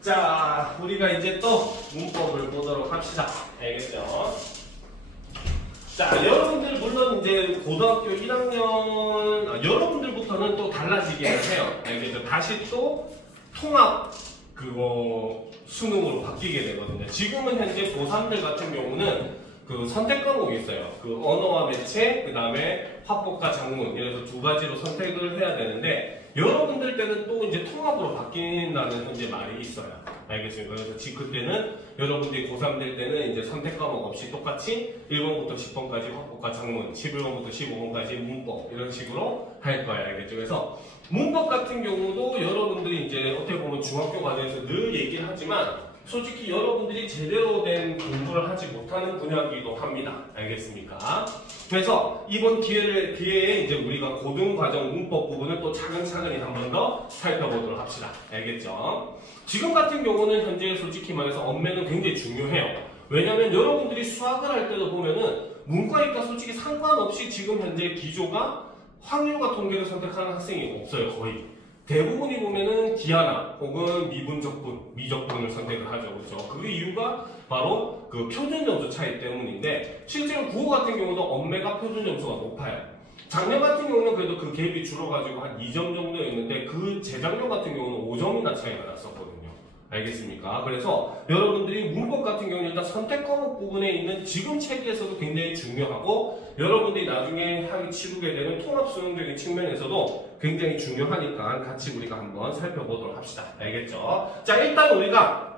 자, 우리가 이제 또 문법을 보도록 합시다. 알겠죠? 자, 여러분들 물론 이제 고등학교 1학년 여러분들부터는 또 달라지긴 해요. 알겠죠? 다시 또 통합 수능으로 바뀌게 되거든요. 지금은 현재 고3들 같은 경우는 그 선택 과목이 있어요. 그 언어와 매체, 그 다음에 화법과 작문, 이래서 두 가지로 선택을 해야 되는데, 여러분들 때는 또 이제 통합으로 바뀐다는 현재 말이 있어요. 알겠습니까? 그래서 그때는 여러분들이 고3 될 때는 이제 선택 과목 없이 똑같이 1번부터 10번까지 화법과 작문, 11번부터 15번까지 문법, 이런 식으로 할 거예요. 알겠죠? 그래서 문법 같은 경우도 여러분들이 이제 어떻게 보면 중학교 과정에서 늘 얘기를 하지만, 솔직히 여러분들이 제대로 된 공부를 하지 못하는 분야이기도 합니다. 알겠습니까? 그래서 이번 기회에 이제 우리가 고등과정 문법 부분을 또 차근차근히 한 번 더 살펴보도록 합시다. 알겠죠? 지금 같은 경우는 현재 솔직히 말해서 언매는 굉장히 중요해요. 왜냐면 여러분들이 수학을 할 때도 보면은 문과이과 솔직히 상관없이 지금 현재 기조가 확률과 통계를 선택하는 학생이 없어요. 거의. 대부분이 보면은 기하나 혹은 미분적분, 미적분을 선택을 하죠. 그렇죠? 그 이유가 바로 그 표준 점수 차이 때문인데, 실제로 국어 같은 경우도 언매가 표준 점수가 높아요. 작년 같은 경우는 그래도 그 갭이 줄어가지고 한 2점 정도였는데, 그 재작년 같은 경우는 5점이나 차이가 났었거든요. 알겠습니까? 그래서 여러분들이 문법 같은 경우는 일단 선택 과목 부분에 있는 지금 체계에서도 굉장히 중요하고, 여러분들이 나중에 치르게 되는 통합 수능적인 측면에서도 굉장히 중요하니까 같이 우리가 한번 살펴보도록 합시다. 알겠죠? 자, 일단 우리가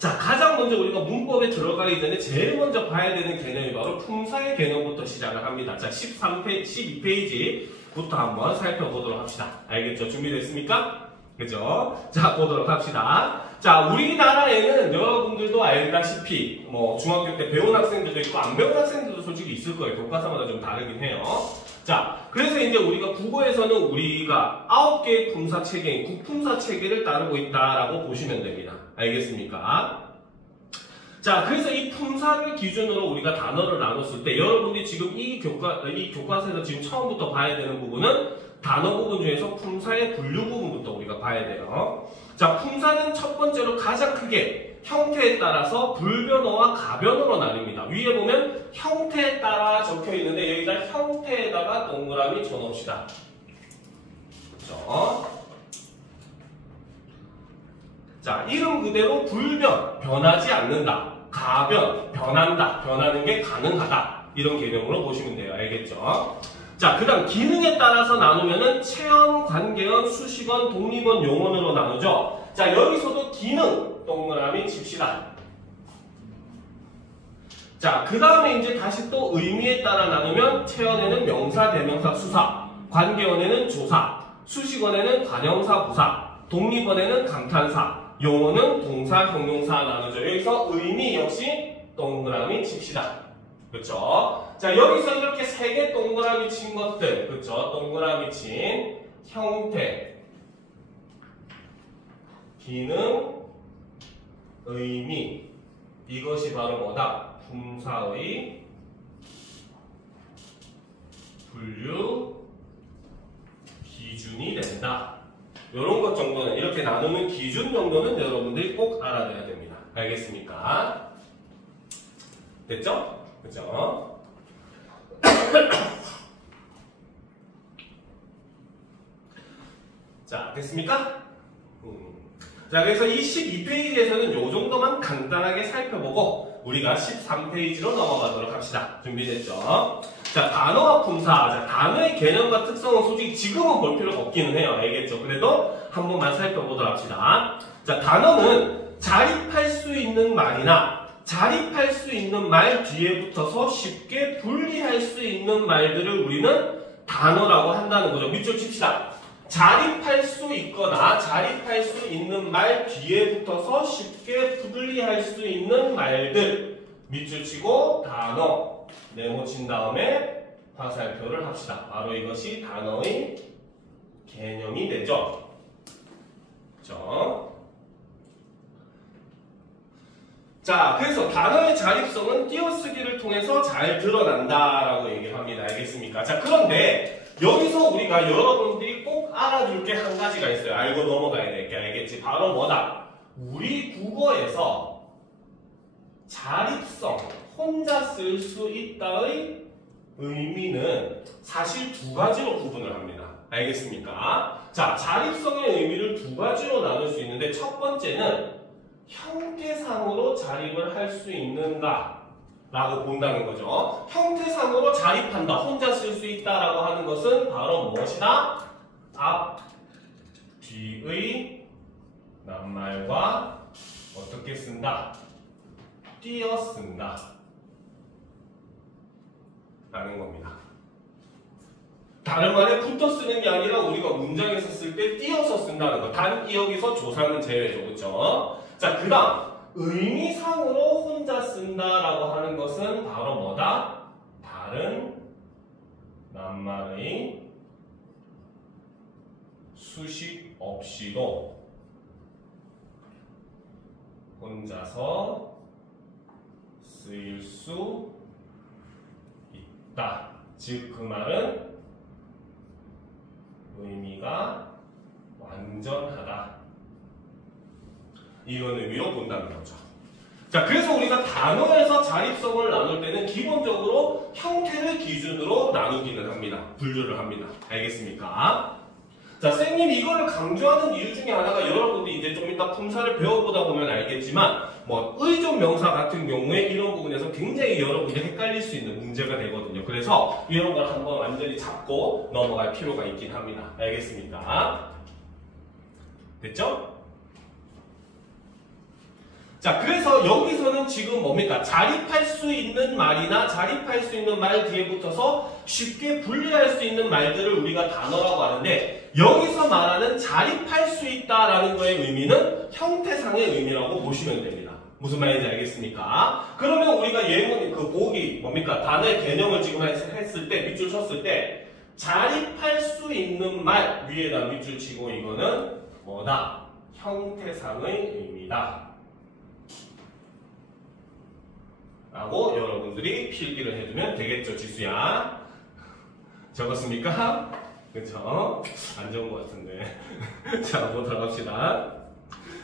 가장 먼저 우리가 문법에 들어가기 전에 제일 먼저 봐야 되는 개념이 바로 품사의 개념부터 시작을 합니다. 자, 12페이지부터 한번 살펴보도록 합시다. 알겠죠? 준비됐습니까? 그죠? 자, 보도록 합시다. 자, 우리나라에는 여러분들도 알다시피 중학교 때 배운 학생들도 있고 안 배운 학생들도 솔직히 있을 거예요. 교과서마다 좀 다르긴 해요. 자, 그래서 이제 우리가 국어에서는 우리가 9개의 품사 체계인 국품사 체계를 따르고 있다라고 보시면 됩니다. 알겠습니까? 자, 그래서 이 품사를 기준으로 우리가 단어를 나눴을 때 여러분들이 지금 이 교과서에서 지금 처음부터 봐야 되는 부분은 단어 부분 중에서 품사의 분류 부분부터 우리가 봐야 돼요. 자, 품사는 첫 번째로 가장 크게 형태에 따라서 불변어와 가변어로 나뉩니다. 위에 보면 형태에 따라 적혀 있는데 여기다 형태에다가 동그라미 쳐놓읍시다. 그렇죠? 자, 이름 그대로 불변, 변하지 않는다. 가변, 변한다. 변하는 게 가능하다. 이런 개념으로 보시면 돼요. 알겠죠? 자, 그 다음 기능에 따라서 나누면은 체언, 관계언, 수식언, 독립언, 용언으로 나누죠. 자, 여기서도 기능 동그라미 칩시다. 자, 그 다음에 이제 다시 또 의미에 따라 나누면 체언에는 명사, 대명사, 수사, 관계언에는 조사, 수식언에는 관형사, 부사, 독립언에는 감탄사, 용언은 동사, 형용사 나누죠. 여기서 의미 역시 동그라미 칩시다. 그렇죠? 자, 여기서 이렇게 3개 동그라미 친 것들, 그렇죠? 동그라미 친 형태, 기능, 의미, 이것이 바로 뭐다? 품사의 분류 기준이 된다. 이런 것 정도는, 이렇게 나누는 기준 정도는 여러분들이 꼭 알아둬야 됩니다. 알겠습니까? 됐죠? 그죠? 자, 됐습니까? 자, 그래서 이 12페이지에서는 요 정도만 간단하게 살펴보고 우리가 13페이지로 넘어가도록 합시다. 준비됐죠? 자, 단어와 품사. 자, 단어의 개념과 특성은 솔직히 지금은 볼 필요가 없기는 해요. 알겠죠? 그래도 한 번만 살펴보도록 합시다. 자, 단어는 자립할 수 있는 말이나 자립할 수 있는 말 뒤에 붙어서 쉽게 분리할 수 있는 말들을 우리는 단어라고 한다는 거죠. 밑줄 칩시다. 자립할 수 있거나 자립할 수 있는 말 뒤에 붙어서 쉽게 분리할 수 있는 말들. 밑줄 치고 단어 네모 친 다음에 화살표를 합시다. 바로 이것이 단어의 개념이 되죠. 그렇죠? 자, 그래서 단어의 자립성은 띄어쓰기를 통해서 잘 드러난다라고 얘기합니다. 알겠습니까? 자, 그런데 여기서 우리가 여러분들이 꼭 알아둘 게 한 가지가 있어요. 알고 넘어가야 될 게. 알겠지? 바로 뭐다? 우리 국어에서 자립성, 혼자 쓸 수 있다의 의미는 사실 두 가지로 구분을 합니다. 알겠습니까? 자, 자립성의 의미를 두 가지로 나눌 수 있는데 첫 번째는 형태상으로 자립을 할 수 있는가 라고 본다는 거죠. 형태상으로 자립한다, 혼자 쓸 수 있다라고 하는 것은 바로 무엇이다? 앞, 뒤의 낱말과 어떻게 쓴다? 띄어 쓴다 라는 겁니다. 다른 말에 붙어 쓰는 게 아니라 우리가 문장에서 쓸 때 띄어서 쓴다는 거. 단 여기서 조사는 제외죠. 그렇죠? 자, 그 다음 의미상으로 혼자 쓴다라고 하는 것은 바로 뭐다? 다른 낱말의 수식 없이도 혼자서 쓰일 수 있다. 즉, 그 말은 의미가 완전하다. 이런 의미로 본다는 거죠. 자, 그래서 우리가 단어에서 자립성을 나눌 때는 기본적으로 형태를 기준으로 나누기는 합니다. 분류를 합니다. 알겠습니까? 자, 쌤님이 이거를 강조하는 이유 중에 하나가 여러분들이 이제 좀 이따 품사를 배워보다 보면 알겠지만 뭐 의존 명사 같은 경우에 이런 부분에서 굉장히 여러분들이 헷갈릴 수 있는 문제가 되거든요. 그래서 이런 걸 한번 완전히 잡고 넘어갈 필요가 있긴 합니다. 알겠습니까? 됐죠? 자, 그래서 여기서는 지금 뭡니까? 자립할 수 있는 말이나 자립할 수 있는 말 뒤에 붙어서 쉽게 분리할 수 있는 말들을 우리가 단어라고 하는데 여기서 말하는 자립할 수 있다라는 거의 의미는 형태상의 의미라고 보시면 됩니다. 무슨 말인지 알겠습니까? 그러면 우리가 예문, 그 보기, 뭡니까? 단어의 개념을 지금 했을 때, 밑줄 쳤을 때 자립할 수 있는 말 위에다 밑줄 치고 이거는 뭐다? 형태상의 의미다. 라고 여러분들이 필기를 해두면 되겠죠, 지수야? 적었습니까? 그쵸? 안 적은 것 같은데. 자, 한번 들어갑시다.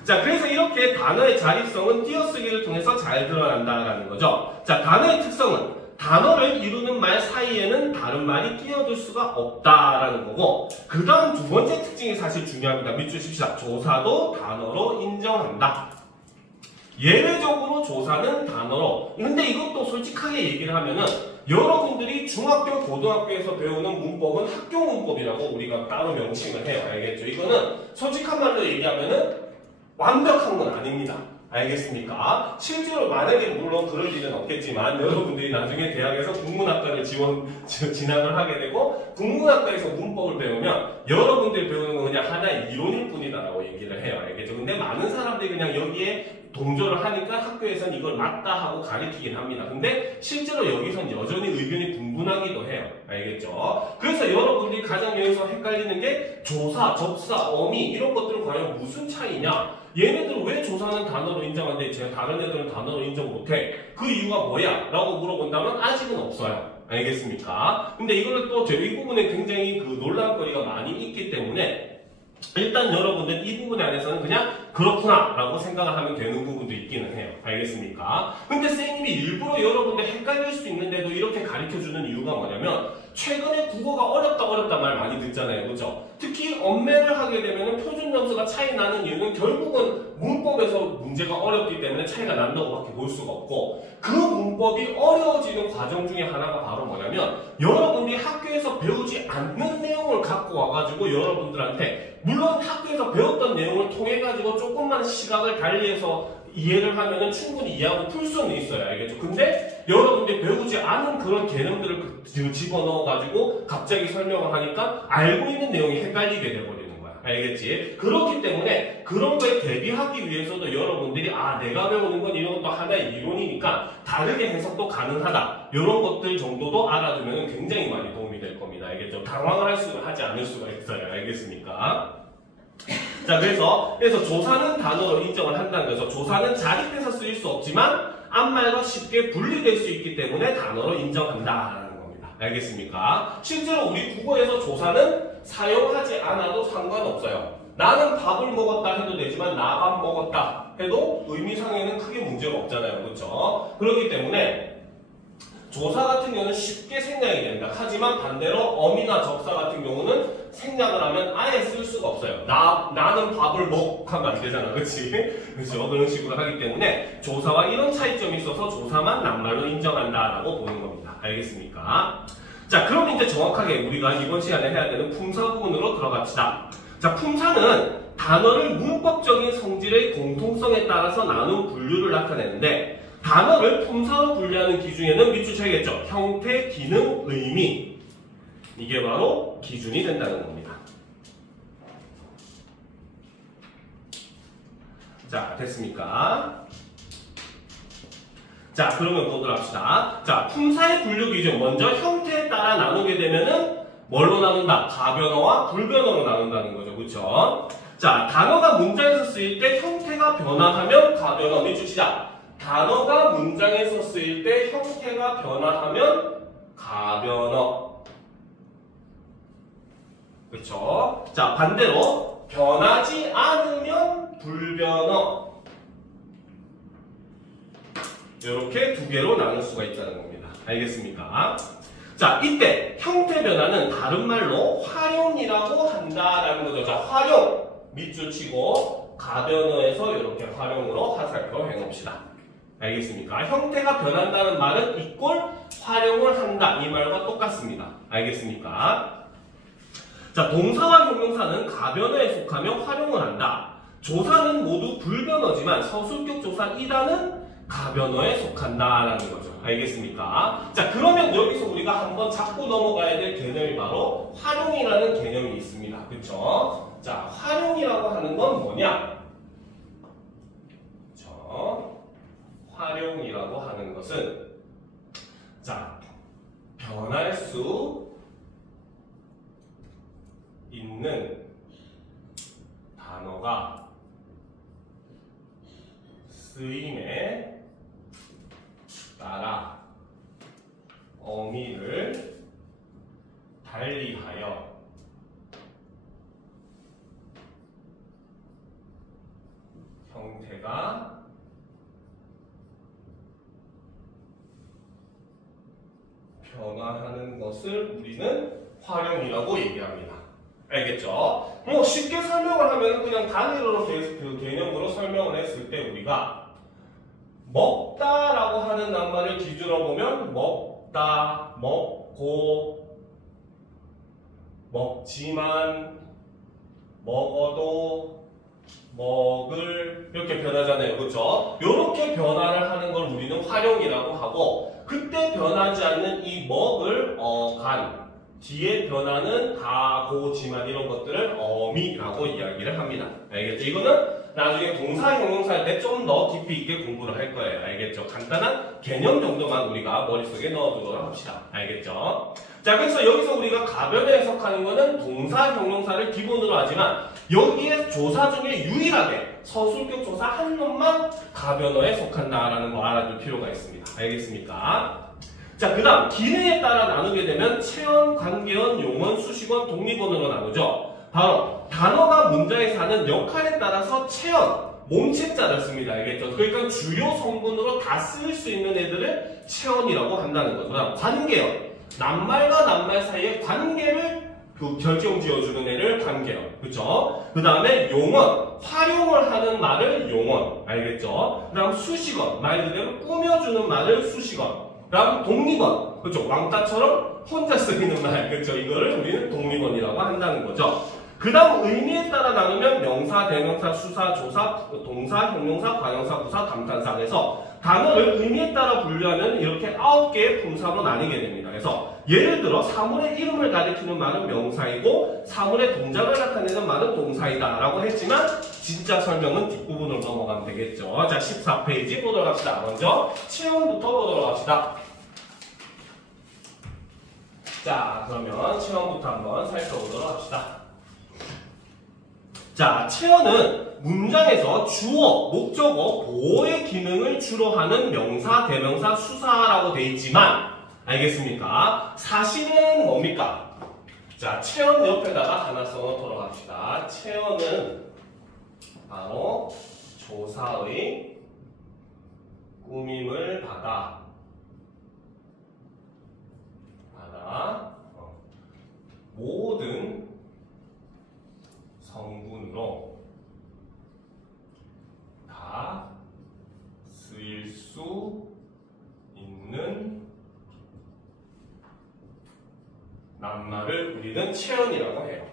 자, 그래서 이렇게 단어의 자립성은 띄어쓰기를 통해서 잘 드러난다라는 거죠. 자, 단어의 특성은 단어를 이루는 말 사이에는 다른 말이 끼어들 수가 없다라는 거고, 그 다음 두 번째 특징이 사실 중요합니다. 밑줄 칩시다. 조사도 단어로 인정한다. 예외적으로 조사는 단어로. 근데 이것도 솔직하게 얘기를 하면은 여러분들이 중학교, 고등학교에서 배우는 문법은 학교 문법이라고 우리가 따로 명칭을 해요. 알겠죠? 이거는 솔직한 말로 얘기하면은 완벽한 건 아닙니다. 알겠습니까? 실제로 만약에 물론 그럴 일은 없겠지만 여러분들이 나중에 대학에서 국문학과를 진학을 하게 되고 국문학과에서 문법을 배우면 여러분들이 배우는 건 그냥 하나의 이론일 뿐이다라고 얘기를 해요. 알겠죠? 근데 많은 사람들이 그냥 여기에 동조를 하니까 학교에서는 이걸 맞다 하고 가리키긴 합니다. 근데 실제로 여기서는 여전히 의견이 분분하기도 해요. 알겠죠? 그래서 여러분들이 가장 여기서 헷갈리는 게 조사, 접사, 어미 이런 것들은 과연 무슨 차이냐? 얘네들은 왜 조사는 단어로 인정하는데 제가 다른 애들은 단어로 인정 못해? 그 이유가 뭐야? 라고 물어본다면 아직은 없어요. 알겠습니까? 근데 이거를 또 이 부분에 굉장히 그 논란거리가 많이 있기 때문에 일단 여러분들 이 부분에 대해서는 그냥 그렇구나 라고 생각을 하면 되는 부분도 있기는 해요. 알겠습니까? 근데 쌤님이 일부러 여러분들 헷갈릴 수 있는데도 이렇게 가르쳐주는 이유가 뭐냐면 최근에 국어가 어렵다 말 많이 듣잖아요. 그죠? 특히 엄매를 하게 되면 표준 점수가 차이 나는 이유는 결국은 문법에서 문제가 어렵기 때문에 차이가 난다고 밖에 볼 수가 없고 그 문법이 어려워지는 과정 중에 하나가 바로 뭐냐면 여러분들이 학교에서 배우지 않는 내용을 갖고 와가지고 여러분들한테 물론 학교에서 배웠던 내용을 통해가지고 조금만 시각을 달리해서 이해를 하면은 충분히 이해하고 풀 수는 있어요. 알겠죠? 근데 여러분들이 배우지 않은 그런 개념들을 집어넣어가지고 갑자기 설명을 하니까 알고 있는 내용이 헷갈리게 돼버리는 거야. 알겠지? 그렇기 때문에 그런 거에 대비하기 위해서도 여러분들이 내가 배우는 건 이런 것도 하나의 이론이니까 다르게 해석도 가능하다. 이런 것들 정도도 알아두면 굉장히 많이 도움이 될 겁니다. 알겠죠? 당황을 하지 않을 수가 있어요. 알겠습니까? 자, 그래서 조사는 단어로 인정을 한다는 거죠. 조사는 자립해서 쓰일 수 없지만 앞말과 쉽게 분리될 수 있기 때문에 단어로 인정한다라는 겁니다. 알겠습니까? 실제로 우리 국어에서 조사는 사용하지 않아도 상관없어요. 나는 밥을 먹었다 해도 되지만 나 밥 먹었다 해도 의미상에는 크게 문제가 없잖아요. 그렇죠? 그렇기 때문에 조사 같은 경우는 쉽게 생략이 됩니다. 하지만 반대로 어미나 적사 같은 경우는 생략을 하면 아예 쓸 수가 없어요. 나는 밥을 하면 안 되잖아. 그치? 그렇죠? 그런 식으로 하기 때문에 조사와 이런 차이점이 있어서 조사만 낱말로 인정한다라고 보는 겁니다. 알겠습니까? 자, 그럼 이제 정확하게 우리가 이번 시간에 해야 되는 품사 부분으로 들어갑시다. 자, 품사는 단어를 문법적인 성질의 공통성에 따라서 나눈 분류를 나타내는데 단어를 품사로 분류하는 기준에는 밑줄 쳐야겠죠. 형태, 기능, 의미. 이게 바로 기준이 된다는 겁니다. 자, 됐습니까? 자, 그러면 보도록 합시다. 자, 품사의 분류 기준. 먼저 형태에 따라 나누게 되면은 뭘로 나눈다? 가변어와 불변어로 나눈다는 거죠. 그쵸? 자, 단어가 문장에서 쓰일 때 형태가 변화하면 가변어. 밑줄 치자. 단어가 문장에서 쓰일 때 형태가 변화하면 가변어. 그쵸? 자, 반대로 변하지 않으면 불변어. 이렇게 두 개로 나눌 수가 있다는 겁니다. 알겠습니까? 자, 이때 형태 변화는 다른 말로 활용이라고 한다라는 거죠. 자, 활용. 밑줄 치고 가변어에서 이렇게 활용으로 화살표 해놓읍시다. 알겠습니까? 형태가 변한다는 말은 이꼴 활용을 한다. 이 말과 똑같습니다. 알겠습니까? 자, 동사와 형용사는 가변어에 속하며 활용을 한다. 조사는 모두 불변어지만 서술격 조사 이단은 가변어에 속한다라는 거죠. 알겠습니까? 자, 그러면 여기서 우리가 한번 잡고 넘어가야 될 개념이 바로 활용이라는 개념이 있습니다. 그쵸? 자, 활용이라고 하는 건 뭐냐? 그쵸? 활용이라고 하는 것은 자, 변할 수 있는 단어가 쓰임에 따라 어미를 달리하여 형태가 변화하는 것을 우리는 활용이라고 얘기합니다. 알겠죠? 뭐 쉽게 설명을 하면 그냥 단위로 그 개념으로 설명을 했을 때 우리가 먹다라고 하는 낱말을 기준으로 보면 먹다, 먹고, 먹지만, 먹어도, 먹을 이렇게 변하잖아요. 그렇죠? 이렇게 변화를 하는 걸 우리는 활용이라고 하고 그때 변하지 않는 이 먹을 간 뒤에 변하는 가, 고, 지만 이런 것들을 어미라고 이야기를 합니다. 알겠죠? 이거는 나중에 동사, 형용사 할 때 좀 더 깊이 있게 공부를 할 거예요. 알겠죠? 간단한 개념 정도만 우리가 머릿속에 넣어두도록 합시다. 알겠죠? 자, 그래서 여기서 우리가 가변에 해석하는 거는 동사, 형용사를 기본으로 하지만 여기에 조사 중에 유일하게 서술격 조사 한 놈만 가변어에 속한다라는 거 알아둘 필요가 있습니다. 알겠습니까? 자, 그 다음 기능에 따라 나누게 되면 체언, 관계언, 용언, 수식언, 독립언으로 나누죠. 바로 단어가 문장에서 하는 역할에 따라서 체언, 몸체자를 씁니다. 알겠죠? 그러니까 주요 성분으로 다 쓰일 수 있는 애들을 체언이라고 한다는 거죠. 그다음 관계언, 낱말과 낱말 사이에 관계를 결정 지어주는 애를 관계언. 그쵸? 그 다음에 용언, 활용을 하는 말을 용언. 알겠죠? 그 다음 수식언, 말 그대로 꾸며주는 말을 수식언. 그 다음 독립언, 그쵸? 왕따처럼 혼자 쓰이는 말. 그쵸? 이거를 우리는 독립언이라고 한다는 거죠. 그 다음 의미에 따라 나누면 명사, 대명사, 수사, 조사, 동사, 형용사, 관형사, 부사, 감탄사. 그래서 단어를 의미에 따라 분류하면 이렇게 9개의 품사로 나뉘게 됩니다. 그래서 예를 들어 사물의 이름을 가리키는 말은 명사이고 사물의 동작을 나타내는 말은 동사이다 라고 했지만 진짜 설명은 뒷부분으로 넘어가면 되겠죠. 자, 14페이지 보도록 합시다. 먼저 체험부터 보도록 합시다. 자, 그러면 체험부터 한번 살펴보도록 합시다. 자, 체언은 문장에서 주어, 목적어, 보어의 기능을 주로 하는 명사, 대명사, 수사라고 되어 있지만 알겠습니까? 사실은 뭡니까? 자, 체언 옆에다가 하나 써놓도록 합시다. 체언은 바로 조사의 꾸밈을 받아 모든 성분으로 다 쓰일 수 있는 낱말을 우리는 체언이라고 해요.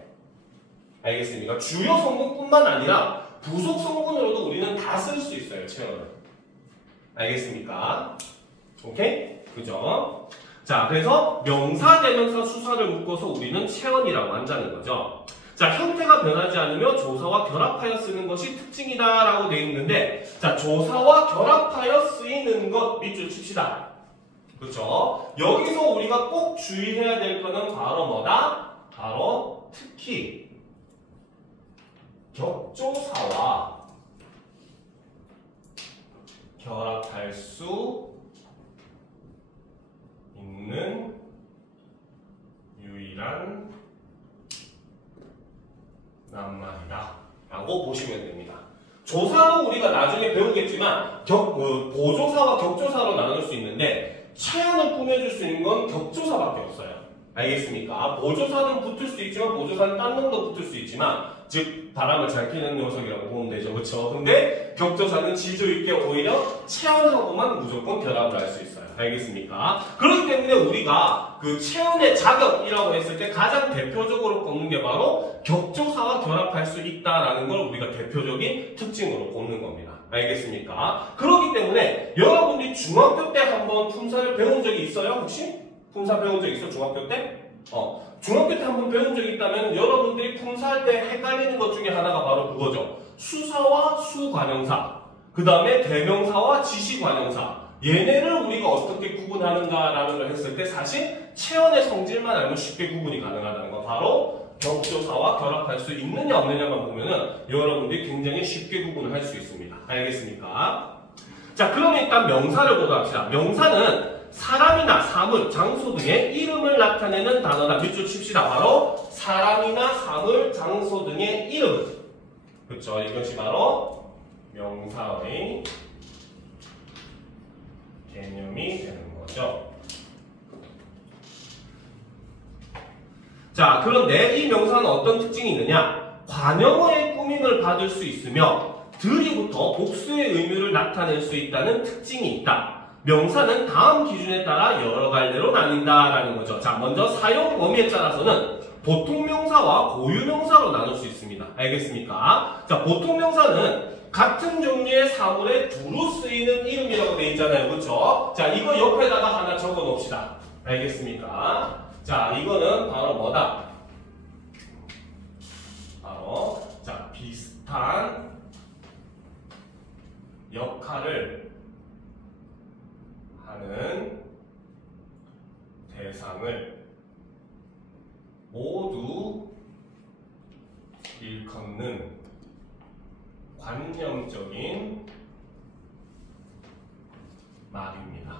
알겠습니까? 주요 성분뿐만 아니라 부속 성분으로도 우리는 다 쓸 수 있어요, 체언을. 알겠습니까? 오케이? 그죠? 자, 그래서 명사, 대명사, 수사를 묶어서 우리는 체언이라고 한다는 거죠. 자, 형태가 변하지 않으며 조사와 결합하여 쓰는 것이 특징이다라고 되어 있는데, 자, 조사와 결합하여 쓰이는 것 밑줄 칩시다. 그렇죠? 여기서 우리가 꼭 주의해야 될 거는 바로 뭐다? 바로 특히 격조사와 결합할 수 있는 유일한 낱말이다 라고 보시면 됩니다. 조사도 우리가 나중에 배우겠지만 보조사와 격조사로 나눌 수 있는데 체언을 꾸며줄 수 있는 건 격조사밖에 없어요. 알겠습니까? 보조사는 붙을 수 있지만 보조사는 딴 놈도 붙을 수 있지만 즉 바람을 잘 피는 녀석이라고 보면 되죠. 그렇죠? 근데 격조사는 지조 있게 오히려 체언하고만 무조건 결합을 할 수 있어요. 알겠습니까? 그렇기 때문에 우리가 그 체언의 자격이라고 했을 때 가장 대표적으로 꼽는 게 바로 격조사와 결합할 수 있다라는 걸 우리가 대표적인 특징으로 꼽는 겁니다. 알겠습니까? 그렇기 때문에 여러분들이 중학교 때 한번 품사를 배운 적이 있어요? 혹시? 품사 배운 적 있어? 중학교 때? 중학교 때 한번 배운 적이 있다면 여러분들이 품사할 때 헷갈리는 것 중에 하나가 바로 그거죠. 수사와 수관형사, 그 다음에 대명사와 지시관형사, 얘네를 우리가 어떻게 구분하는가라는 걸 했을 때 사실 체언의 성질만 알면 쉽게 구분이 가능하다는 거, 바로 격조사와 결합할 수 있느냐 없느냐만 보면은 여러분들이 굉장히 쉽게 구분을 할 수 있습니다. 알겠습니까? 자, 그럼 일단 명사를 보도록 합시다. 명사는 사람이나 사물, 장소 등의 이름을 나타내는 단어다. 밑줄 칩시다. 바로 사람이나 사물, 장소 등의 이름. 그렇죠? 이것이 바로 명사의 개념이 되는 거죠. 자, 그런데 이 명사는 어떤 특징이 있느냐? 관형어의 꾸밈을 받을 수 있으며 들이부터 복수의 의미를 나타낼 수 있다는 특징이 있다. 명사는 다음 기준에 따라 여러 갈래로 나뉜다라는 거죠. 자, 먼저 사용 범위에 따라서는 보통 명사와 고유 명사로 나눌 수 있습니다. 알겠습니까? 자, 보통 명사는 같은 종류의 사물에 두루 쓰이는 이름이라고 되어 있잖아요. 그렇죠? 자, 이거 옆에다가 하나 적어 놓읍시다. 알겠습니까? 자, 이거는 바로 뭐다? 바로 자, 비슷한 역할을 하는 대상을 모두 일컫는 관념적인 말입니다.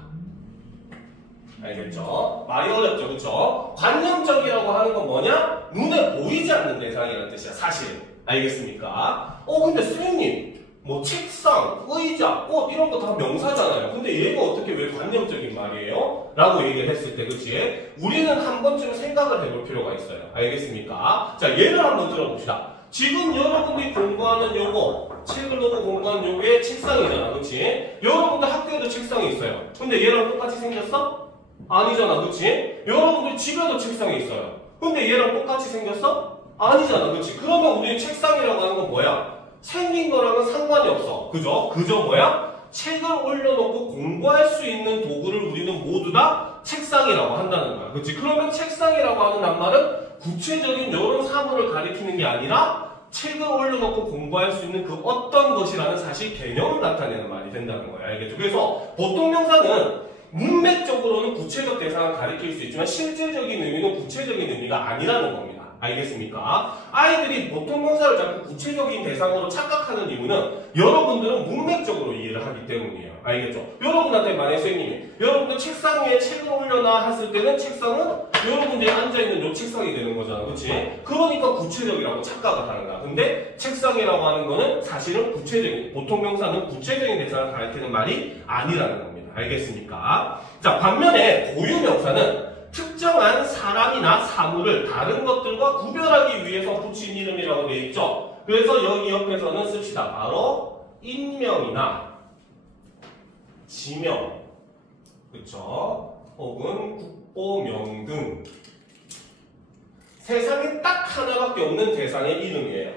알겠죠? 말이 어렵죠, 그쵸? 관념적이라고 하는 건 뭐냐? 눈에 보이지 않는 대상이라는 뜻이야, 사실. 알겠습니까? 근데 선생님, 뭐 책상, 의자, 꽃 이런 거 다 명사잖아요. 근데 얘가 어떻게 왜 관념적인 말이에요? 라고 얘기를 했을 때, 그치? 우리는 한 번쯤 생각을 해볼 필요가 있어요. 알겠습니까? 자, 예를 한번 들어봅시다. 지금 여러분들이 공부하는 요거, 책을 놓고 공부하는 요게 책상이잖아, 그치? 여러분들 학교에도 책상이 있어요. 근데 얘랑 똑같이 생겼어? 아니잖아, 그치? 여러분들 집에도 책상이 있어요. 근데 얘랑 똑같이 생겼어? 아니잖아, 그치? 그러면 우리 책상이라고 하는 건 뭐야? 생긴 거랑은 상관이 없어. 그죠? 그저 뭐야? 책을 올려놓고 공부할 수 있는 도구를 우리는 모두 다 책상이라고 한다는 거야. 그치? 그러면 책상이라고 하는 낱말은 구체적인 이런 사물을 가리키는 게 아니라 책을 올려놓고 공부할 수 있는 그 어떤 것이라는 사실 개념을 나타내는 말이 된다는 거야. 알겠죠? 그래서 보통 명사는 문맥적으로는 구체적 대상을 가리킬 수 있지만 실제적인 의미는 구체적인 의미가 아니라는 겁니다. 알겠습니까? 아이들이 보통 명사를 자꾸 구체적인 대상으로 착각하는 이유는 여러분들은 문맥적으로 이해를 하기 때문이에요. 알겠죠? 여러분한테 만약 선생님이 여러분들 책상 위에 책을 올려놔 했을 때는 책상은 여러분들이 앉아있는 요 책상이 되는 거잖아. 그치? 그러니까 구체적이라고 착각을 하는 거야. 근데 책상이라고 하는 거는 사실은 구체적인, 보통 명사는 구체적인 대상을 가리키는 말이 아니라는 겁니다. 알겠습니까? 자, 반면에 고유 명사는 특정한 사람이나 사물을 다른 것들과 구별하기 위해서 붙인 이름이라고 되어 있죠. 그래서 여기 옆에서는 씁시다. 바로 인명이나 지명, 그쵸? 혹은 국보명 등 세상에 딱 하나밖에 없는 대상의 이름이에요.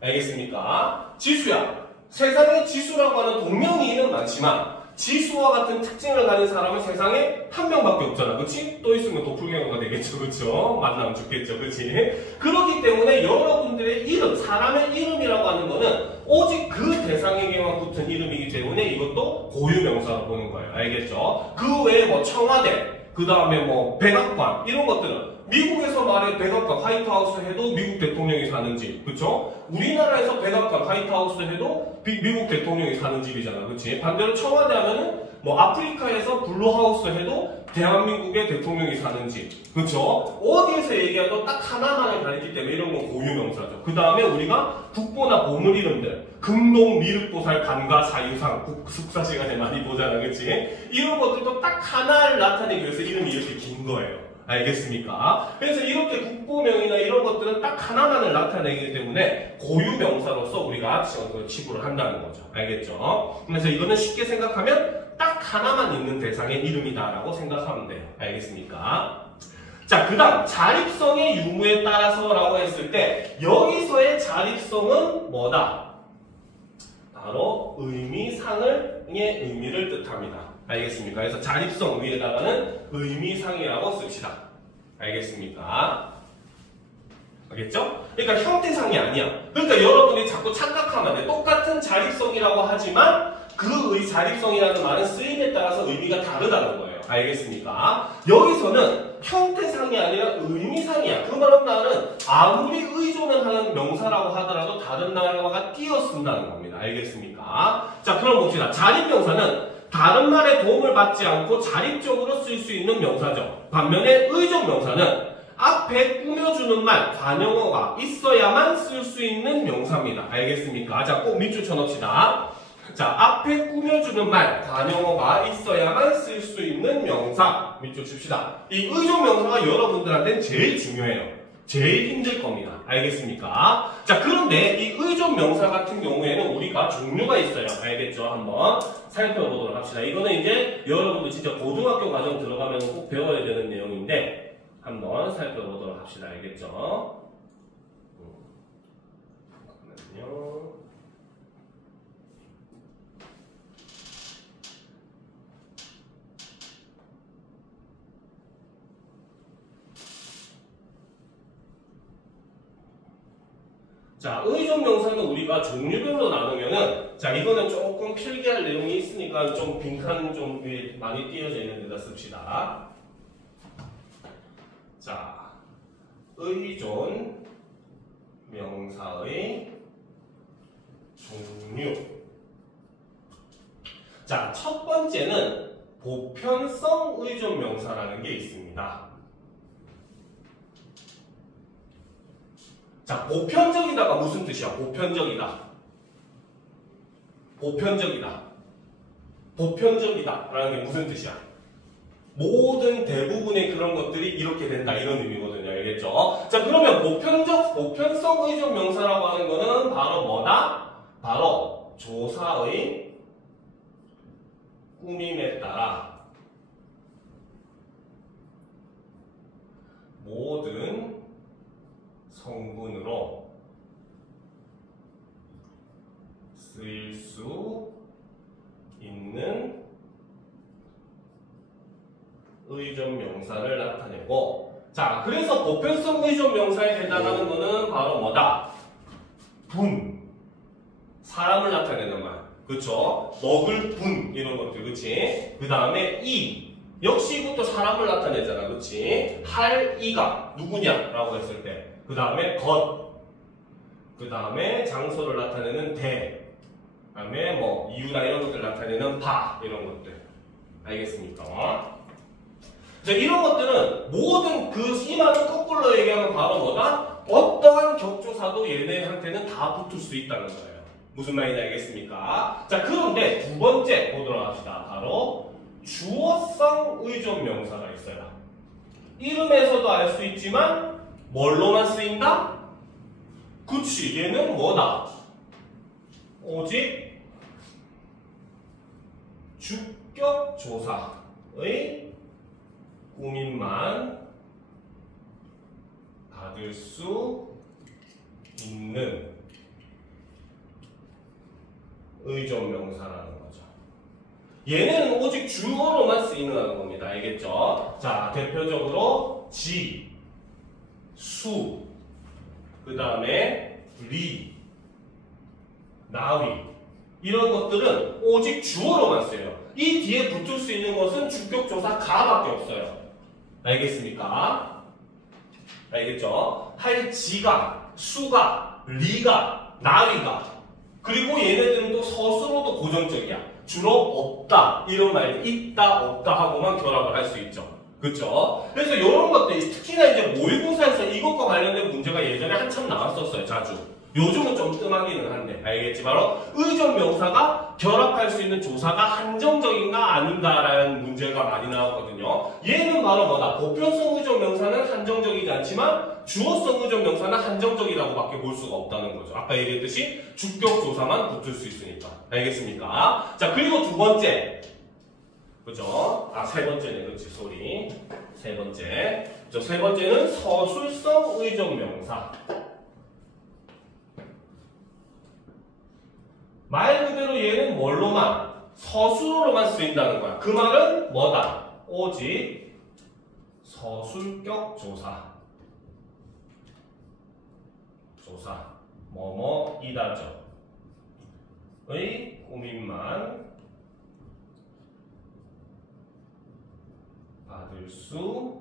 알겠습니까? 지수야. 세상에 지수라고 하는 동명이인은 많지만 지수와 같은 특징을 가진 사람은 세상에 한 명밖에 없잖아. 그치? 또 있으면 도플갱어가 되겠죠. 그쵸? 만나면 죽겠죠. 그치? 그렇기 때문에 여러분들의 이름, 사람의 이름이라고 하는 거는 오직 그 대상에게만 붙은 이름이기 때문에 이것도 고유명사로 보는 거예요. 알겠죠? 그 외에 뭐 청와대, 그 다음에 뭐 백악관, 이런 것들은 미국에서 말해 백악관, 화이트하우스 해도 미국 대통령이 사는 집, 그쵸? 우리나라에서 백악관, 화이트하우스 해도 미국 대통령이 사는 집이잖아, 그치? 반대로 청와대 하면은 뭐 아프리카에서 블루하우스 해도 대한민국의 대통령이 사는 집, 그쵸? 어디에서 얘기해도 딱 하나만을 가리기 때문에 이런 건 고유명사죠. 그 다음에 우리가 국보나 보물 이름들, 금동, 미륵보살, 간가, 사유상, 숙사 시간에 많이 보잖아, 그치? 이런 것들도 딱 하나를 나타내기 위해서 이름이 이렇게 긴 거예요. 알겠습니까? 그래서 이렇게 국보명이나 이런 것들은 딱 하나만을 나타내기 때문에 고유명사로서 우리가 취급을 한다는 거죠. 알겠죠? 그래서 이거는 쉽게 생각하면 딱 하나만 있는 대상의 이름이다라고 생각하면 돼요. 알겠습니까? 자, 그 다음 자립성의 유무에 따라서라고 했을 때 여기서의 자립성은 뭐다? 바로 의미상의 의미를 뜻합니다. 알겠습니까? 그래서 자립성 위에다가는 의미상이라고 씁시다. 알겠습니까? 알겠죠? 그러니까 형태상이 아니야. 그러니까 여러분이 자꾸 착각하면 돼. 똑같은 자립성이라고 하지만 그 자립성이라는 말은 쓰임에 따라서 의미가 다르다는 거예요. 알겠습니까? 여기서는 형태상이 아니라 의미상이야. 그 말은 아무리 의존을 하는 명사라고 하더라도 다른 나라가 띄어 쓴다는 겁니다. 알겠습니까? 자, 그럼 봅시다. 자립명사는 다른 말의 도움을 받지 않고 자립적으로 쓸 수 있는 명사죠. 반면에 의존 명사는 앞에 꾸며주는 말, 관용어가 있어야만 쓸 수 있는 명사입니다. 알겠습니까? 자, 꼭 밑줄 쳐놓읍시다. 자, 앞에 꾸며주는 말, 관용어가 있어야만 쓸 수 있는 명사. 밑줄 칩시다. 이 의존 명사가 여러분들한테는 제일 중요해요. 제일 힘들 겁니다. 알겠습니까? 자, 그런데 이 의존 명사 같은 경우에는 우리가 종류가 있어요. 알겠죠? 한번 살펴보도록 합시다. 이거는 이제 여러분들 진짜 고등학교 과정 들어가면 꼭 배워야 되는 내용인데 한번 살펴보도록 합시다. 알겠죠? 잠깐만요. 자, 의존 명사는 우리가 종류별로 나누면은, 자, 이거는 조금 필기할 내용이 있으니까 좀 빈칸 좀 많이 띄어져 있는 데다 씁시다. 자, 의존 명사의 종류. 자, 첫 번째는 보편성 의존 명사라는 게 있습니다. 자, 보편적이다가 무슨 뜻이야? 보편적이다. 보편적이다. 보편적이다. 라는 게 무슨 뜻이야? 모든 대부분의 그런 것들이 이렇게 된다. 이런 의미거든요. 알겠죠? 자, 그러면 보편성 의존 명사라고 하는 거는 바로 뭐다? 바로 조사의 꾸밈에 따라 모든 성분으로 쓸 수 있는 의존 명사를 나타내고, 자, 그래서 보편성 의존 명사에 해당하는 거는 바로 뭐다? 분. 사람을 나타내는 말. 그쵸? 먹을 분. 이런 것들. 그치? 그 다음에 역시 이것도 사람을 나타내잖아. 그치? 할, 이가 누구냐? 라고 했을 때. 그 다음에 것. 그 다음에 장소를 나타내는 대. 그 다음에 뭐 이유나 이런 것들 나타내는 바. 이런 것들. 알겠습니까? 자, 이런 것들은 모든 이 말을 거꾸로 얘기하면 바로 뭐다? 어떠한 격조사도 얘네한테는 다 붙을 수 있다는 거예요. 무슨 말인지 알겠습니까? 자, 그런데 두 번째 보도록 합시다. 바로 주어성 의존 명사가 있어요. 이름에서도 알 수 있지만 뭘로만 쓰인다? 그치, 얘는 뭐다? 오직 주격조사의 꾸밈만 받을 수 있는 의존 명사라는 거죠. 얘는 오직 주어로만 쓰이는 겁니다. 알겠죠? 자, 대표적으로 지, 수, 그 다음에 리, 나위 이런 것들은 오직 주어로만 쓰여요. 이 뒤에 붙을 수 있는 것은 주격조사 가밖에 없어요. 알겠습니까? 알겠죠? 할 지가, 수가, 리가, 나위가 그리고 얘네들은 또 서술로도 고정적이야. 주로 없다 이런 말 있다 없다 하고만 결합을 할 수 있죠. 그쵸? 그래서 이런 것들 특히나 이제 모의고사에서 이것과 관련된 문제가 예전에 한참 나왔었어요. 자주. 요즘은 좀 뜸하기는 한데 알겠지? 바로 의존 명사가 결합할 수 있는 조사가 한정적인가 아닌가라는 문제가 많이 나왔거든요. 얘는 바로 뭐다? 보편성 의존 명사는 한정적이지 않지만 주어성 의존 명사는 한정적이라고 밖에 볼 수가 없다는 거죠. 아까 얘기했듯이 주격 조사만 붙을 수 있으니까. 알겠습니까? 자, 그리고 두 번째. 그죠? 아, 세 번째네. 그렇지, 소리. 세 번째. 세 번째는 서술성 의존 명사. 말 그대로 얘는 뭘로만? 서술어로만 쓰인다는 거야. 그 말은 뭐다? 오직 서술격 조사. 조사. 뭐뭐이다죠. 의 꾸밈만 받을 수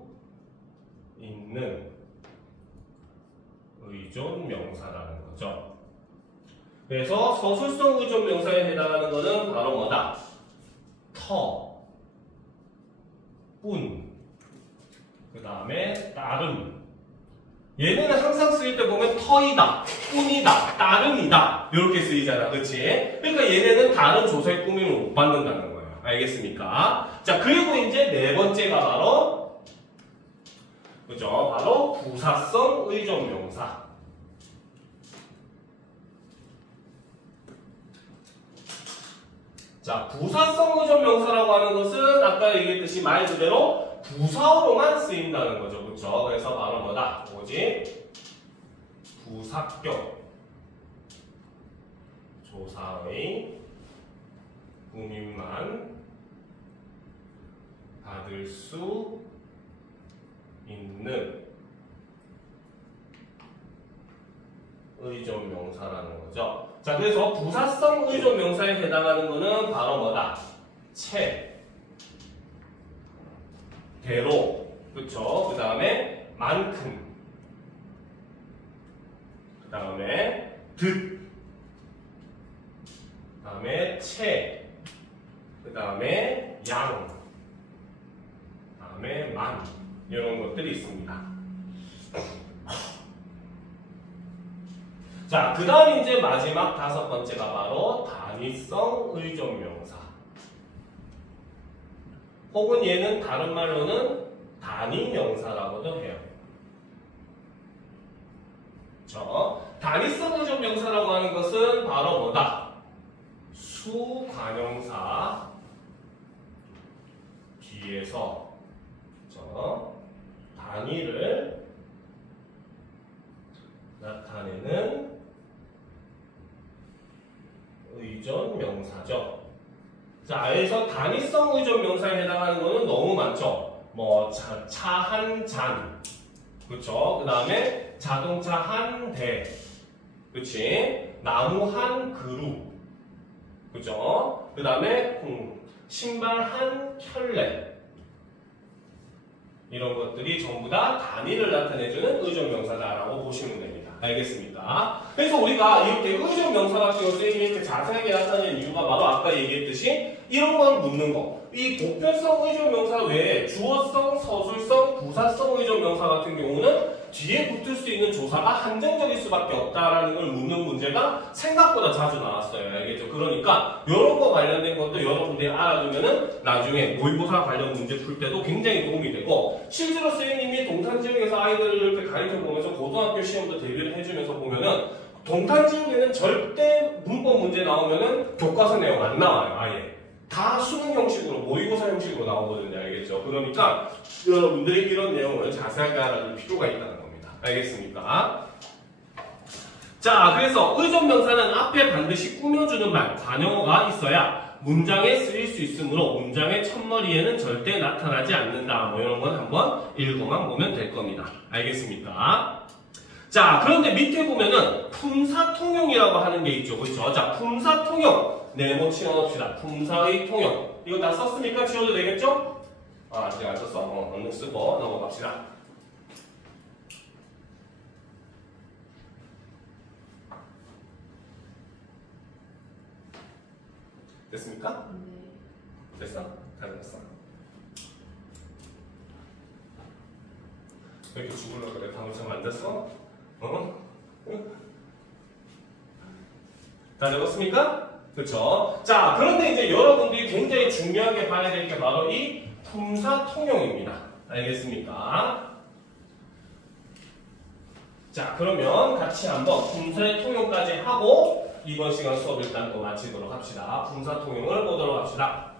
있는 의존 명사라는 거죠. 그래서 서술성 의존 명사에 해당하는 것은 바로 뭐다? 터, 뿐, 그 다음에 따름. 얘는 항상 쓰일 때 보면 터이다, 뿐이다, 따름이다 이렇게 쓰이잖아. 그치? 그러니까 얘네는 다른 조사의 꾸밈을 못 받는다는 거예요. 알겠습니까? 자, 그리고 이제 네 번째가 바로 그죠? 바로 부사성 의존 명사. 자, 부사성 의존 명사라고 하는 것은 아까 얘기했듯이 말 그대로 부사어로만 쓰인다는 거죠. 그렇죠? 그래서 바로 뭐다? 오직 부사격 조사의 꾸밈만 받을 수 있는 의존 명사라는 거죠. 자, 그래서 부사성 의존 명사에 해당하는 거는 바로 뭐다? 채, 대로, 그쵸? 그 다음에 만큼, 그 다음에 듯, 그 다음에 채, 그 다음에 양, 그 다음에 만 이런 것들이 있습니다. 자, 그 다음 이제 마지막 다섯 번째가 바로 단위성 의존 명사. 혹은 얘는 다른 말로는 단위 명사라고도 해요. 단위성 의존 명사라고 하는 것은 바로 뭐다? 수관형사 뒤에서 단위를 나타내는 의존 명사죠. 자, 그래서 단위성 의존 명사에 해당하는 거는 너무 많죠. 뭐 차 한 잔, 그렇죠? 그 다음에 자동차 한 대, 그렇지? 나무 한 그루, 그렇죠? 그 다음에 신발 한 켤레, 이런 것들이 전부 다 단위를 나타내주는 의존명사다라고 보시면 됩니다. 알겠습니까? 그래서 우리가 이렇게 의존명사 같은 경우 이렇게 자세하게 나타내는 이유가 바로 아까 얘기했듯이 이런 걸 묻는 거. 이 보편성 의존명사 외에 주어성, 서술성, 부사성 의존명사 같은 경우는 뒤에 붙을 수 있는 조사가 한정적일 수밖에 없다라는 걸 묻는 문제가 생각보다 자주 나왔어요. 알겠죠? 그러니까 이런 거 관련된 것도 여러분들이 알아두면은 나중에 모의고사 관련 문제 풀 때도 굉장히 도움이 되고, 실제로 선생님이 동탄지역에서 아이들을 이렇게 가르쳐 보면서 고등학교 시험도 대비를 해주면서 보면은 동탄지역에는 절대 문법 문제 나오면은 교과서 내용 안 나와요. 아예. 다 수능 형식으로, 모의고사 형식으로 나오거든요. 알겠죠? 그러니까 여러분들이 이런 내용을 자세하게 알아둘 필요가 있다는 겁니다. 알겠습니까? 자, 그래서 의존명사는 앞에 반드시 꾸며주는 말, 관용어가 있어야 문장에 쓰일 수 있으므로 문장의 첫머리에는 절대 나타나지 않는다. 뭐 이런 건 한번 읽어만 보면 될 겁니다. 알겠습니까? 자, 그런데 밑에 보면은 품사통용이라고 하는 게 있죠. 그렇죠? 자, 품사통용. 네모 치워놓읍시다. 품사의 통용. 이거 다 썼으니까 지워도 되겠죠? 아, 아직 안 썼어. 얼른 쓰고 넘어갑시다. 됐습니까? 네. 됐어? 잘 됐어. 왜 이렇게 죽으려고 그래? 방금 안 됐어? 어? 다 적었습니까? 그렇죠? 자, 그런데 이제 여러분들이 굉장히 중요하게 봐야 될 게 바로 이 품사통용입니다. 알겠습니까? 자, 그러면 같이 한번 품사의 통용까지 하고 이번 시간 수업 일단 또 마치도록 합시다. 품사통용을 보도록 합시다.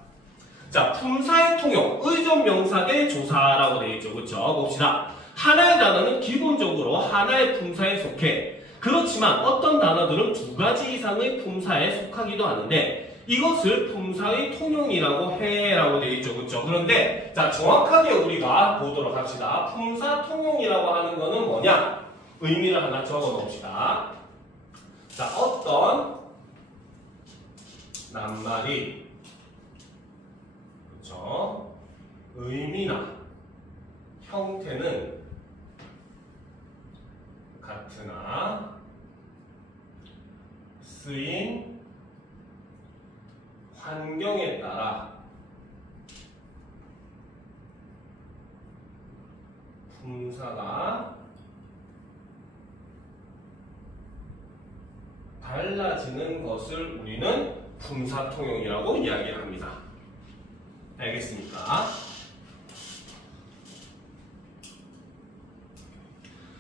자, 품사의 통용, 의존명사 대 조사라고 되어 있죠. 그렇죠? 봅시다. 하나의 단어는 기본적으로 하나의 품사에 속해. 그렇지만 어떤 단어들은 두 가지 이상의 품사에 속하기도 하는데 이것을 품사의 통용이라고 해라고 되어 있죠. 그렇죠? 그런데 자, 정확하게 우리가 보도록 합시다. 품사 통용이라고 하는 거는 뭐냐? 의미를 하나 적어 놓읍시다. 자, 어떤 낱말이 그렇죠? 의미나 형태는 같으나 쓰인 환경에 따라 품사가 달라지는 것을 우리는 품사통용이라고 이야기를 합니다. 알겠습니까?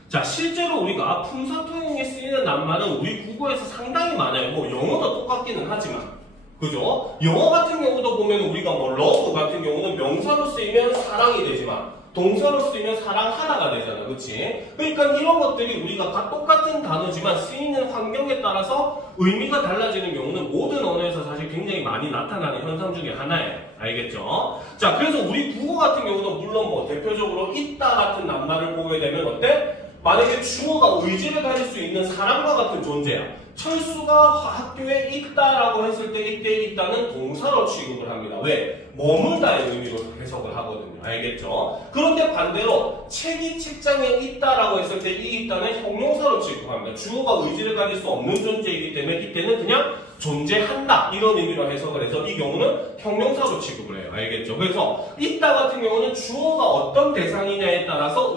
자, 실제로 우리가 품사통용에 쓰이는 낱말은 우리 국어에서 상당히 많아요. 뭐 영어도 똑같기는 하지만, 그죠? 영어 같은 경우도 보면 우리가 뭐 love 같은 경우는 명사로 쓰이면 사랑이 되지만 동사로 쓰이면 사랑하다가 되잖아. 그치? 그러니까 이런 것들이 우리가 다 똑같은 단어지만 쓰이는 환경에 따라서 의미가 달라지는 경우는 모든 언어에서 사실 굉장히 많이 나타나는 현상 중에 하나예요. 알겠죠? 자, 그래서 우리 국어 같은 경우도 물론 뭐 대표적으로 있다 같은 낱말을 보게 되면 어때? 만약에 주어가 의지를 가질 수 있는 사람과 같은 존재야. 철수가 학교에 있다라고 했을 때 이때 있다는 동사로 취급을 합니다. 왜? 머물다의 의미로 해석을 하거든요. 알겠죠? 그런데 반대로 책이 책장에 있다라고 했을 때 이 있다는 형용사로 취급합니다. 주어가 의지를 가질 수 없는 존재이기 때문에 이때는 그냥 존재한다 이런 의미로 해석을 해서 이 경우는 형용사로 취급을 해요. 알겠죠? 그래서 있다 같은 경우는 주어가 어떤 대상이냐에 따라서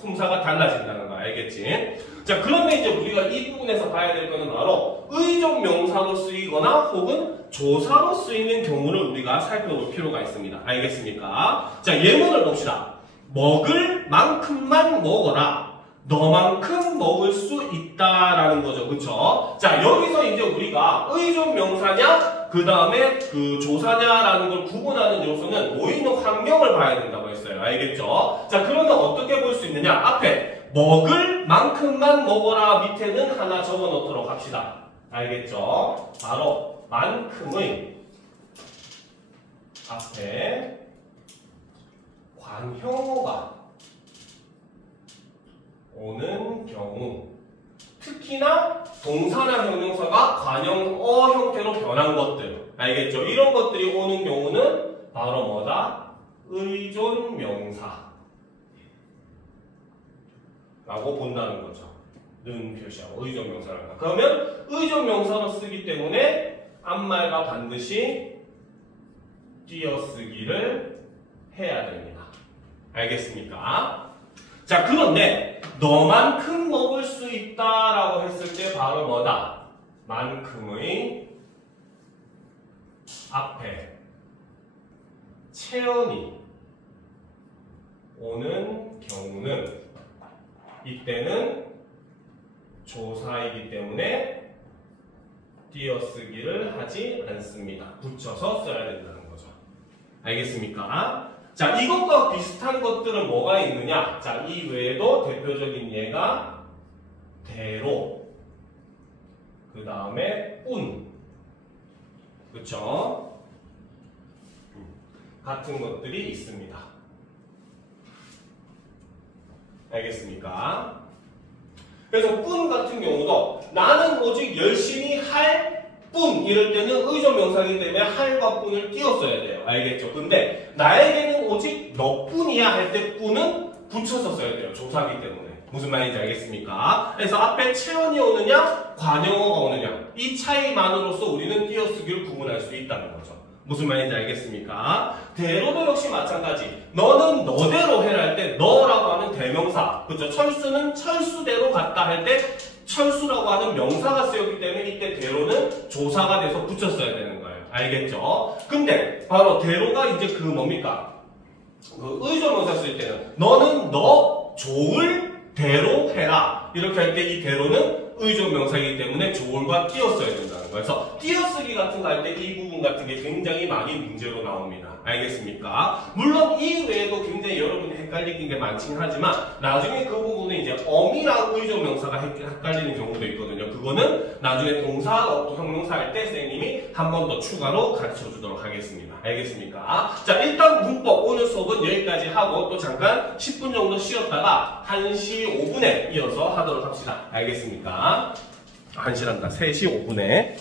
품사가 달라진다는 거 알겠지? 자, 그런데 이제 우리가 이 부분에서 봐야 될 거는 바로 의존명사로 쓰이거나 혹은 조사로 쓰이는 경우를 우리가 살펴볼 필요가 있습니다. 알겠습니까? 자, 예문을 봅시다. 먹을 만큼만 먹어라. 너만큼 먹을 수 있다라는 거죠. 그쵸? 자, 여기서 이제 우리가 의존명사냐 그 다음에 그 조사냐라는 걸 구분하는 요소는 모이는 환경을 봐야 된다고 했어요. 알겠죠? 자, 그러면 어떻게 볼 수 있느냐? 앞에 먹을 만큼만 먹어라 밑에는 하나 적어 놓도록 합시다. 알겠죠? 바로 만큼의 앞에 관형어가 오는 경우, 특히나 동사나 형용사가 관형어 형태로 변한 것들, 알겠죠? 이런 것들이 오는 경우는 바로 뭐다? 의존명사. 라고 본다는 거죠. 는 표시하고 의존명사를. 그러면 의존명사로 쓰기 때문에 앞말과 반드시 띄어쓰기를 해야 됩니다. 알겠습니까? 자, 그런데 너만큼 먹을 수 있다라고 했을 때 바로 뭐다? 만큼의 앞에 체언이 오는 경우는 이때는 조사이기 때문에 띄어쓰기를 하지 않습니다. 붙여서 써야 된다는 거죠. 알겠습니까? 자, 이것과 비슷한 것들은 뭐가 있느냐? 자, 이 외에도 대표적인 예가 대로, 그 다음에 뿐, 그쵸? 같은 것들이 있습니다. 알겠습니까? 그래서 뿐 같은 경우도 나는 오직 열심히 할 뿐 이럴 때는 의존명사이기 때문에 할과 뿐을 띄었어야 돼요. 알겠죠? 근데 나에게는 오직 너뿐이야 할 때 뿐은 붙여서 써야 돼요. 조사기 때문에. 무슨 말인지 알겠습니까? 그래서 앞에 체언이 오느냐 관용어가 오느냐 이 차이만으로써 우리는 띄어쓰기를 구분할 수 있다는 거죠. 무슨 말인지 알겠습니까? 대로도 역시 마찬가지. 너는 너대로 해라 할 때 너라고 하는 대명사, 그렇죠? 철수는 철수대로 갔다 할 때 철수라고 하는 명사가 쓰였기 때문에 이때 대로는 조사가 돼서 붙였어야 되는 거예요. 알겠죠? 근데 바로 대로가 이제 그 뭡니까? 그 의존명사 쓸 때는 너는 너 좋을 대로 해라 이렇게 할 때 이 대로는 의존명사이기 때문에 조울과 띄어써야 된다는 거예요. 그래서 띄어쓰기 같은 거 할 때 이 부분 같은 게 굉장히 많이 문제로 나옵니다. 알겠습니까? 물론 이 외에도 굉장히 여러분이 헷갈리는 게 많긴 하지만 나중에 그 부분은 이제 어미랑 의존명사가 헷갈리는 경우도 있거든요. 그거는 나중에 동사, 형용사 할 때 선생님이 한 번 더 추가로 가르쳐 주도록 하겠습니다. 알겠습니까? 자, 일단 문법 오늘 수업은 여기까지 하고 또 잠깐 10분 정도 쉬었다가 1시 5분에 이어서 하도록 합시다. 알겠습니까? 1시란다. 3시 5분에